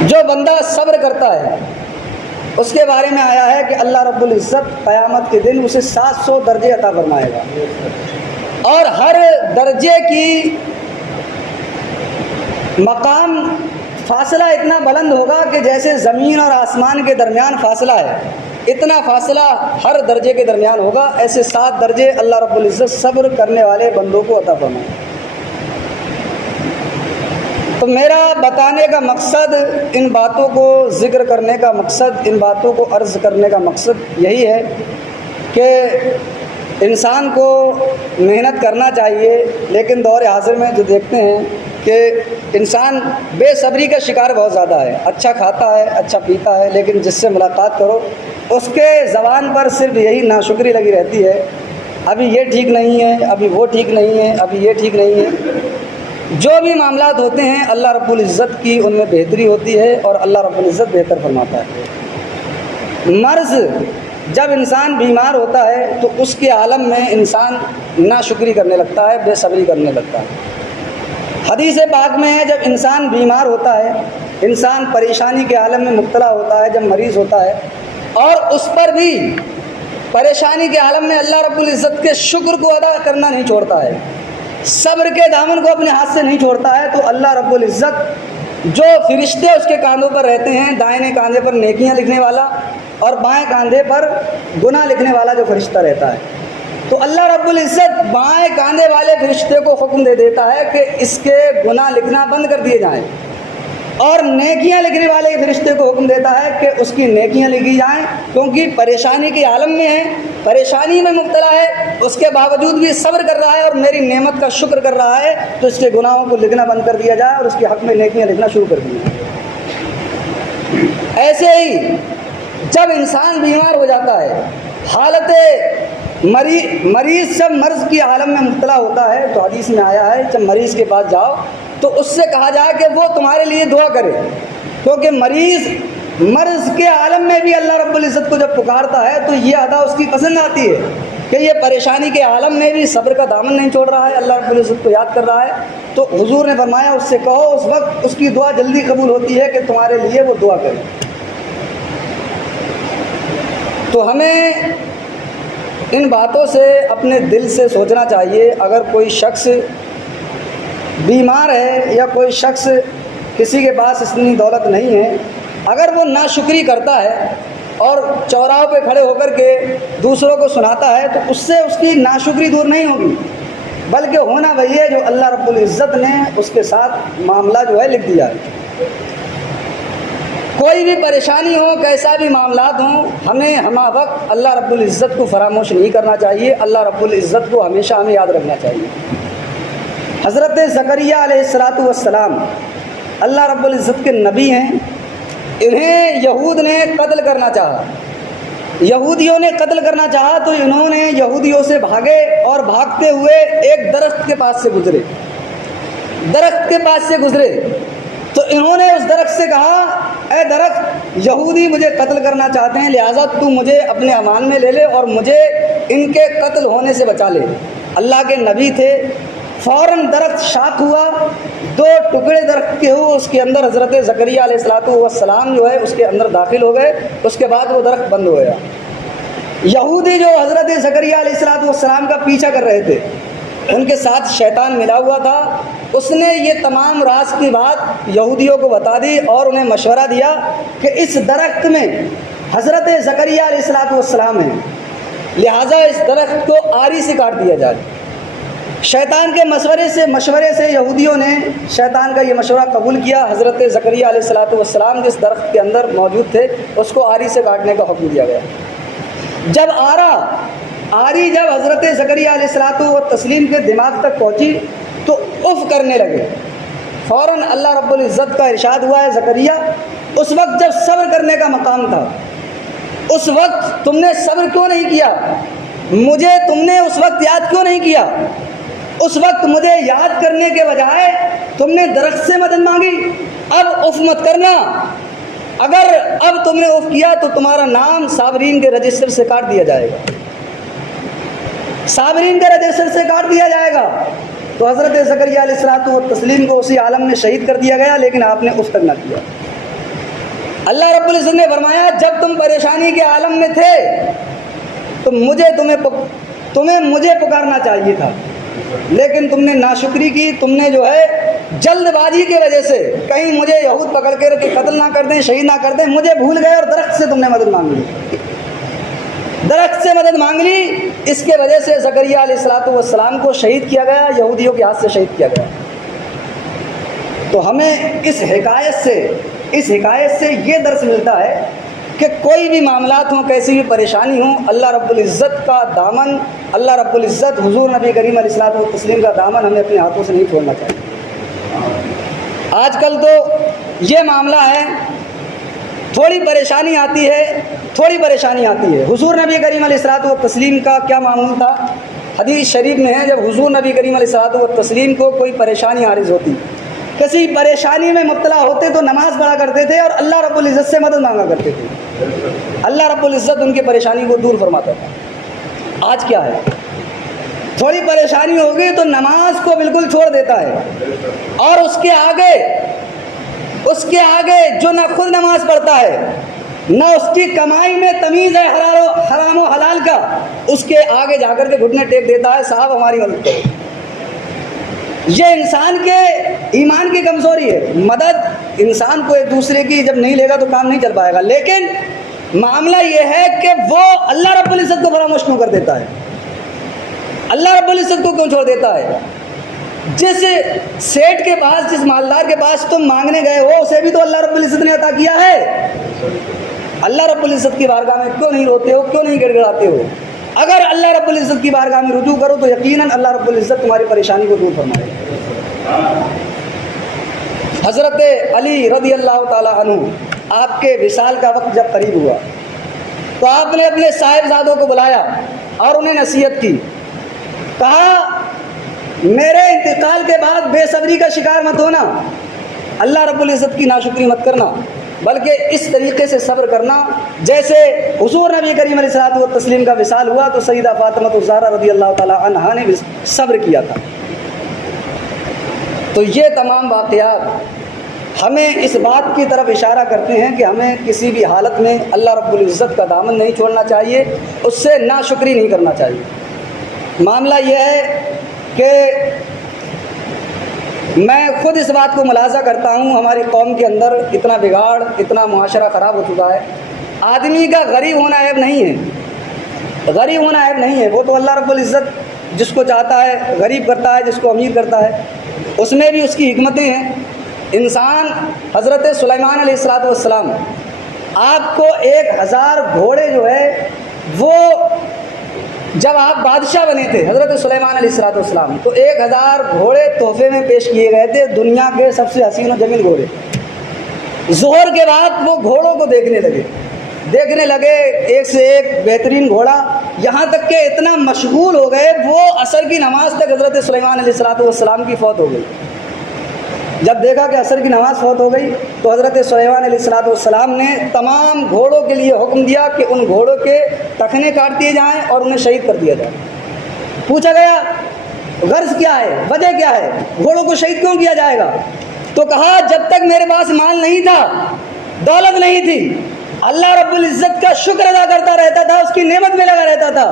جو بندہ صبر کرتا ہے اس کے بارے میں آیا ہے کہ اللہ رب العزت قیامت کے دن اسے 700 درجے عطا فرمائے گا، اور ہر درجے کی مقام فاصلہ اتنا بلند ہوگا کہ جیسے زمین اور آسمان کے درمیان فاصلہ ہے، اتنا فاصلہ ہر درجے کے درمیان ہوگا۔ ایسے 7 درجے اللہ رب العزت صبر کرنے والے بندوں کو عطا فرمائے۔ تو میرا بتانے کا مقصد، ان باتوں کو ذکر کرنے کا مقصد، ان باتوں کو عرض کرنے کا مقصد یہی ہے کہ انسان کو محنت کرنا چاہیے، لیکن دور حاضر میں جو دیکھتے ہیں کہ انسان بے صبری کا شکار بہت زیادہ ہے۔ اچھا کھاتا ہے، اچھا پیتا ہے، لیکن جس سے ملاقات کرو اس کے زبان پر صرف یہی ناشکری لگی رہتی ہے، ابھی یہ ٹھیک نہیں ہے، ابھی وہ ٹھیک نہیں ہے، ابھی یہ ٹھیک نہیں ہے۔ جو بھی معاملات ہوتے ہیں اللہ رب العزت کی ان میں بہتری ہوتی ہے اور اللہ رب العزت بہتر فرماتا ہے۔ مرض، جب انسان بیمار ہوتا ہے تو اس کے عالم میں انسان ناشکری کرنے لگتا ہے، بے صبری کرنے لگتا ہے۔ حدیث پاک میں ہے جب انسان بیمار ہوتا ہے، انسان پریشانی کے عالم میں مبتلا ہوتا ہے، جب مریض ہوتا ہے، اور اس پر بھی پریشانی کے عالم میں اللہ رب العزت کے شکر کو ادا کرنا نہیں چھوڑتا ہے، صبر کے دامن کو اپنے ہاتھ سے نہیں چھوڑتا ہے، تو اللہ رب العزت جو فرشتے اس کے کاندھوں پر رہتے ہیں، دائیں کاندھے پر نیکیاں لکھنے والا اور بائیں کاندھے پر گناہ لکھنے والا جو فرشتہ رہتا ہے، تو اللہ رب العزت بائیں کاندھے والے فرشتے کو حکم دے دیتا ہے کہ اس کے گناہ لکھنا بند کر دیے جائیں، اور نیکیاں لکھنے والے فرشتے کو حکم دیتا ہے کہ اس کی نیکیاں لکھی جائیں، کیونکہ پریشانی کے عالم میں ہے، پریشانی میں مبتلا ہے، اس کے باوجود بھی صبر کر رہا ہے اور میری نعمت کا شکر کر رہا ہے، تو اس کے گناہوں کو لکھنا بند کر دیا جائے اور اس کے حق میں نیکیاں لکھنا شروع کر دی جائیں۔ ایسے ہی جب انسان بیمار ہو جاتا ہے، حالت مریض جب مرض کی عالم میں مبتلا ہوتا ہے، تو حدیث میں آیا ہے جب مریض کے پاس جاؤ تو اس سے کہا جائے کہ وہ تمہارے لیے دعا کرے، کیونکہ مریض مرض کے عالم میں بھی اللہ رب العزت کو جب پکارتا ہے تو یہ ادا اس کی پسند آتی ہے کہ یہ پریشانی کے عالم میں بھی صبر کا دامن نہیں چھوڑ رہا ہے، اللہ رب العزت کو یاد کر رہا ہے، تو حضور نے فرمایا اس سے کہو اس وقت اس کی دعا جلدی قبول ہوتی ہے کہ تمہارے لیے وہ دعا کرے۔ تو ہمیں ان باتوں سے اپنے دل سے سوچنا چاہیے، اگر کوئی شخص بیمار ہے یا کوئی شخص کسی کے پاس اتنی دولت نہیں ہے، اگر وہ ناشکری کرتا ہے اور چوراہوں پہ کھڑے ہو کر کے دوسروں کو سناتا ہے تو اس سے اس کی ناشکری دور نہیں ہوگی، بلکہ ہونا وہی ہے جو اللہ رب العزت نے اس کے ساتھ معاملہ جو ہے لکھ دیا ہے۔ کوئی بھی پریشانی ہو، کیسا بھی معاملات ہوں، ہمیں ہمہ وقت اللہ رب العزت کو فراموش نہیں کرنا چاہیے، اللہ رب العزت کو ہمیشہ ہمیں یاد رکھنا چاہیے۔ حضرت زکریہ علیہ السلام اللہ رب العزت کے نبی ہیں، انہیں یہود نے قتل کرنا چاہا، یہودیوں نے قتل کرنا چاہا تو انہوں نے یہودیوں سے بھاگے اور بھاگتے ہوئے ایک درخت کے پاس سے گزرے، درخت کے پاس سے گزرے تو انہوں نے اس درخت سے کہا اے درخت، یہودی مجھے قتل کرنا چاہتے ہیں، لہٰذا تو مجھے اپنے امان میں لے لے اور مجھے ان کے قتل ہونے سے بچا لے۔ اللہ کے نبی تھے، فوراً درخت شاخ ہوا، 2 ٹکڑے درخت کے ہوئے، اس کے اندر حضرت زکریہ علیہ السلام جو ہے اس کے اندر داخل ہو گئے، اس کے بعد وہ درخت بند ہو گیا۔ یہودی جو حضرت زکریہ علیہ السلام کا پیچھا کر رہے تھے، ان کے ساتھ شیطان ملا ہوا تھا، اس نے یہ تمام راز کی بات یہودیوں کو بتا دی اور انہیں مشورہ دیا کہ اس درخت میں حضرت زکریہ علیہ السلام ہیں، لہٰذا اس درخت کو آری سے کاٹ دیا جائے۔ شیطان کے مشورے سے یہودیوں نے شیطان کا یہ مشورہ قبول کیا، حضرت زکریہ علیہ السلام جس درخت کے اندر موجود تھے اس کو آری سے کاٹنے کا حکم دیا گیا۔ جب آری جب حضرت زکریہ علیہ السلام کے دماغ تک پہنچی تو اف کرنے لگے، فوراً اللہ رب العزت کا ارشاد ہوا ہے زکریہ، اس وقت جب صبر کرنے کا مقام تھا، اس وقت تم نے صبر کیوں نہیں کیا؟ مجھے تم نے اس وقت یاد کیوں نہیں کیا؟ اس وقت مجھے یاد کرنے کے بجائے تم نے درخت سے مدد مانگی۔ اب اف مت کرنا، اگر اب تم نے اف کیا تو تمہارا نام صابرین کے رجسٹر سے کاٹ دیا جائے گا، صابرین کے رجسٹر سے کاٹ دیا جائے گا۔ تو حضرت زکریہ علیہ السلام کو اسی عالم میں شہید کر دیا گیا، لیکن آپ نے اف تک نہ کیا۔ اللہ رب العزت نے فرمایا جب تم پریشانی کے عالم میں تھے تو تمہیں مجھے پکارنا چاہیے تھا، لیکن تم نے ناشکری کی، تم نے جو ہے جلد بازی کی وجہ سے کہیں مجھے یہود پکڑ کے قتل نہ کر دیں، شہید نہ کر دیں، مجھے بھول گئے اور درخت سے تم نے مدد مانگ لی، درخت سے مدد مانگ لی۔ اس کے وجہ سے زکریہ علیہ السلام کو شہید کیا گیا، یہودیوں کے ہاتھ سے شہید کیا گیا۔ تو ہمیں اس حکایت سے یہ درس ملتا ہے کہ کوئی بھی معاملات ہوں، کیسی بھی پریشانی ہوں، اللہ رب العزت کا دامن، اللہ رب العزت حضور نبی کریم علیہ الصلوۃ والتسلیم کا دامن ہمیں اپنے ہاتھوں سے نہیں چھوڑنا چاہیے۔ آج کل تو یہ معاملہ ہے، تھوڑی پریشانی آتی ہے۔ حضور نبی کریم علیہ الصلوۃ والتسلیم کا کیا معمول تھا؟ حدیث شریف میں ہے جب حضور نبی کریم علیہ الصلوۃ والتسلیم کو کوئی پریشانی عارض ہوتی، کسی پریشانی میں مبتلا ہوتے تو نماز پڑھا کرتے تھے اور اللہ رب العزت سے مدد مانگا کرتے تھے، اللہ رب العزت ان کی پریشانی کو دور فرماتا تھا۔ آج کیا ہے، تھوڑی پریشانی ہوگی تو نماز کو بالکل چھوڑ دیتا ہے، اور اس کے آگے جو نہ خود نماز پڑھتا ہے، نہ اس کی کمائی میں تمیز ہے حرام و حلال کا، اس کے آگے جا کر کے گھٹنے ٹیک دیتا ہے، صاحب ہماری مدد کرو۔ یہ انسان کے ایمان کی کمزوری ہے۔ مدد انسان کو ایک دوسرے کی جب نہیں لے گا تو کام نہیں چل پائے گا، لیکن معاملہ یہ ہے کہ وہ اللہ رب العزت کو فراموش کیوں کر دیتا ہے، اللہ رب العزت کو کیوں چھوڑ دیتا ہے؟ جس سیٹ کے پاس، جس مالدار کے پاس تم مانگنے گئے ہو، اسے بھی تو اللہ رب العزت نے عطا کیا ہے۔ اللہ رب العزت کی بارگاہ میں کیوں نہیں روتے ہو، کیوں نہیں گڑ گڑاتے ہو؟ اگر اللہ رب العزت کی بارگاہ میں رجوع کرو تو یقیناً اللہ رب العزت تمہاری پریشانی کو دور فرمائے۔ حضرت علی رضی اللہ تعالی عنہ، آپ کے وصال کا وقت جب قریب ہوا تو آپ نے اپنے صاحبزادوں کو بلایا اور انہیں نصیحت کی، کہا میرے انتقال کے بعد بے صبری کا شکار مت ہونا، اللہ رب العزت کی ناشکری مت کرنا، بلکہ اس طریقے سے صبر کرنا جیسے حضور نبی کریم علیہ الصلوۃ والتسلیم کا وصال ہوا تو سیدہ فاطمہ الزہرا رضی اللہ تعالی عنہا نے صبر کیا تھا۔ تو یہ تمام واقعات ہمیں اس بات کی طرف اشارہ کرتے ہیں کہ ہمیں کسی بھی حالت میں اللہ رب العزت کا دامن نہیں چھوڑنا چاہیے، اس سے ناشکری نہیں کرنا چاہیے۔ معاملہ یہ ہے کہ میں خود اس بات کو ملاحظہ کرتا ہوں، ہماری قوم کے اندر اتنا بگاڑ، اتنا معاشرہ خراب ہو چکا ہے۔ آدمی کا غریب ہونا عیب نہیں ہے، غریب ہونا عیب نہیں ہے، وہ تو اللہ رب العزت جس کو چاہتا ہے غریب کرتا ہے، جس کو امیر کرتا ہے، اس میں بھی اس کی حکمتیں ہیں۔ انسان حضرت سلیمان علیہ السلام، آپ کو 1000 گھوڑے جو ہے وہ جب آپ بادشاہ بنے تھے حضرت سلیمان علیہ السلام تو 1000 گھوڑے تحفے میں پیش کیے گئے تھے، دنیا کے سب سے حسین و جمیل گھوڑے۔ ظہر کے بعد وہ گھوڑوں کو دیکھنے لگے ایک سے ایک بہترین گھوڑا، یہاں تک کہ اتنا مشغول ہو گئے وہ عصر کی نماز تک حضرت سلیمان علیہ السلام کی فوت ہو گئی۔ جب دیکھا کہ عصر کی نماز فوت ہو گئی تو حضرت سلیمان علیہ السلام نے تمام گھوڑوں کے لیے حکم دیا کہ ان گھوڑوں کے ٹخنے کاٹ دیے جائیں اور انہیں شہید کر دیا جائے۔ پوچھا گیا غرض کیا ہے، وجہ کیا ہے، گھوڑوں کو شہید کیوں کیا جائے گا؟ تو کہا جب تک میرے پاس مال نہیں تھا، دولت نہیں تھی، اللہ رب العزت کا شکر ادا کرتا رہتا تھا، اس کی نعمت میں لگا رہتا تھا۔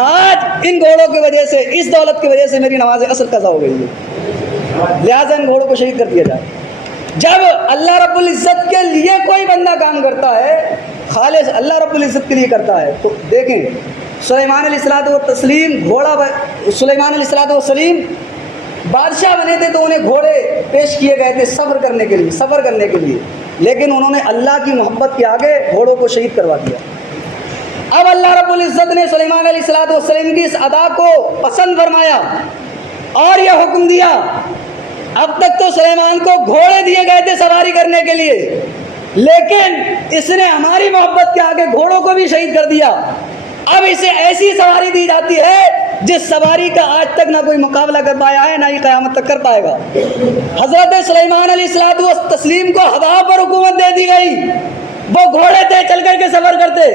آج ان گھوڑوں کی وجہ سے، اس دولت کی وجہ سے میری نماز عصر قضا ہو گئی ہے، لہٰذا ان گھوڑوں کو شہید کر دیا جائے۔ جب اللہ رب العزت کے لیے کوئی بندہ کام کرتا ہے، خالص اللہ رب العزت کے لیے کرتا ہے، تو دیکھیں سلیمان علیہ السلام سلیمان علیہ السلام بادشاہ بنے تھے تو انہیں گھوڑے پیش کیے گئے تھے صبر کرنے کے لیے، لیکن انہوں نے اللہ کی محبت کے آگے گھوڑوں کو شہید کروا دیا۔ اب اللہ رب العزت نے سلیمان علیہ السلام کی اس ادا کو پسند فرمایا اور یہ حکم دیا، اب تک تو سلیمان کو گھوڑے دیے گئے تھے سواری کرنے کے لیے، لیکن اس نے ہماری محبت کے آگے گھوڑوں کو بھی شہید کر دیا۔ اب اسے ایسی سواری دی جاتی ہے جس سواری کا آج تک نہ کوئی مقابلہ کر پایا ہے، نہ ہی قیامت تک کر پائے گا۔ حضرت سلیمان علیہ السلام کو ہوا پر حکومت دے دی گئی، وہ گھوڑے تھے چل کر کے سفر کرتے،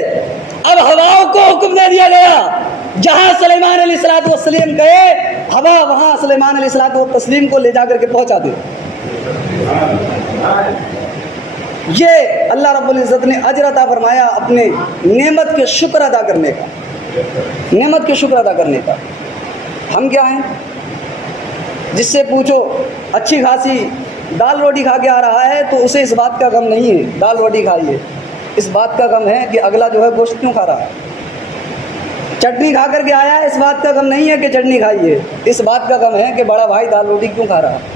اب ہواؤں کو حکم دے دیا گیا، جہاں سلیمان علیہ السلام گئے ہوا وہاں سلیمان علیہ السلام کو لے جا کر کے پہنچا دے۔ یہ اللہ رب العزت نے اجر عطا فرمایا اپنے نعمت کے شکر ادا کرنے کا، نعمت کے شکر ادا کرنے کا۔ ہم کیا ہیں؟ جس سے پوچھو اچھی خاصی دال روٹی کھا کے آ رہا ہے تو اسے اس بات کا غم نہیں ہے دال روٹی کھائیے، اس بات کا غم ہے کہ اگلا جو ہے گوشت کیوں کھا رہا ہے۔ چٹنی کھا کر کے آیا ہے، اس بات کا غم نہیں ہے کہ چٹنی کھائیے، اس بات کا غم ہے کہ بڑا بھائی دال روٹی کیوں کھا رہا ہے۔